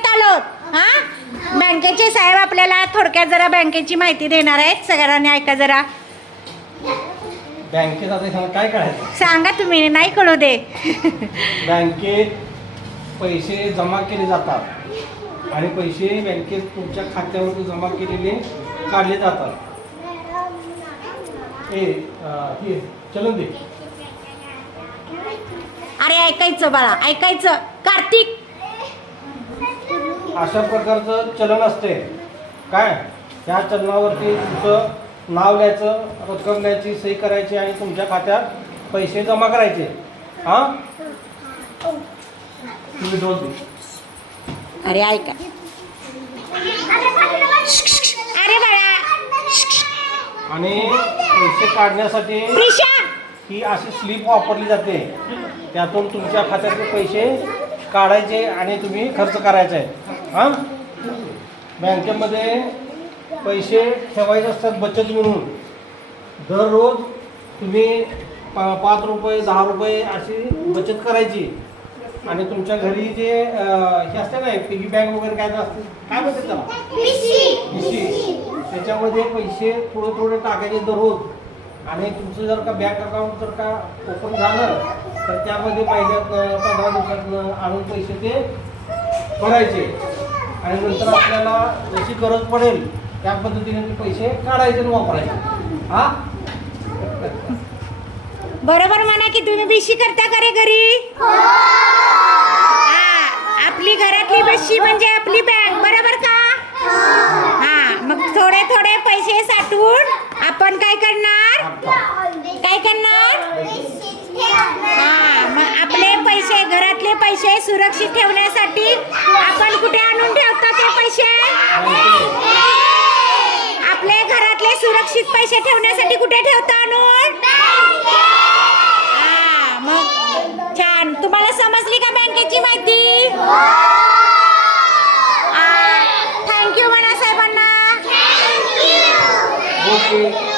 बँकेत आलो. हा, बँकेचे साहेब आपल्याला थोडक्यात जरा बँकेची माहिती देणार आहेत. सगळ्यांनी ऐका जरा. बँकेत आता काय करायचं सांगा तुम्ही, नाही कळू दे. बँकेत पैसे जमा केले जातात आणि पैसे बँकेत तुमच्या खात्यावरती जमा केलेले काढले जातात. हे चलन दे. अरे ऐकायचं बाळा, ऐकायचं. कार्तिक, अशा प्रकारचं चलन असते काय. त्या चलनावरती तुमचं नाव लिहायचं, रक्कम लिहायची, सही करायची आणि तुमच्या खात्यात पैसे जमा करायचे. हां, तुम्ही डोल दे. अरे ऐका. अरे बाळा. आणि पैसे काढण्यासाठी प्रिशा, ही अशी स्लिप वापरली जाते. त्यातून तुमच्या खात्यातले पैसे काढायचे आणि तुम्ही खर्च करायचे आहे. हां, बँकेमध्ये पैसे ठेवायचे असतात बचत म्हणून. दररोज तुम्ही 5 रुपये 10 रुपये अशी बचत करायची आणि तुमच्या घरी जे हे असते ना पिगी बँक वगैरे काय असते, काय म्हणतात त्याला, पिशी, त्याच्यामध्ये पैसे थोडे थोडे टाकायचे दररोज. आणि तुमचं जर का बँक अकाउंट जर का ओपन झालं तर त्यामध्ये महिन्यातनं 15 दिवसातनं आणून पैसे ते भरायचे आणि नंतर आपल्याला जशी गरज पडेल त्या पद्धतीने ते पैसे काढायचे आणि वापरायचे. हा, बरोबर म्हणा की तुम्ही बिशी करता का रे घरी? आपली घरातली बशी म्हणजे आपली बँक, बरोबर का? हा, मग थोडे थोडे पैसे साठवून आपण काय करणार? काय करणार? हा, मग आपले पैसे, घरातले पैसे सुरक्षित ठेवण्यासाठी आपण कुठे आणून ठेवतो ते पैसे? आपले घरातले सुरक्षित पैसे ठेवण्यासाठी कुठे ठेवतो आणून? हा, मग छान. तुम्हाला समजली का बँकेची माहिती? थँक्यू म्हणा साहेबांना. ओके.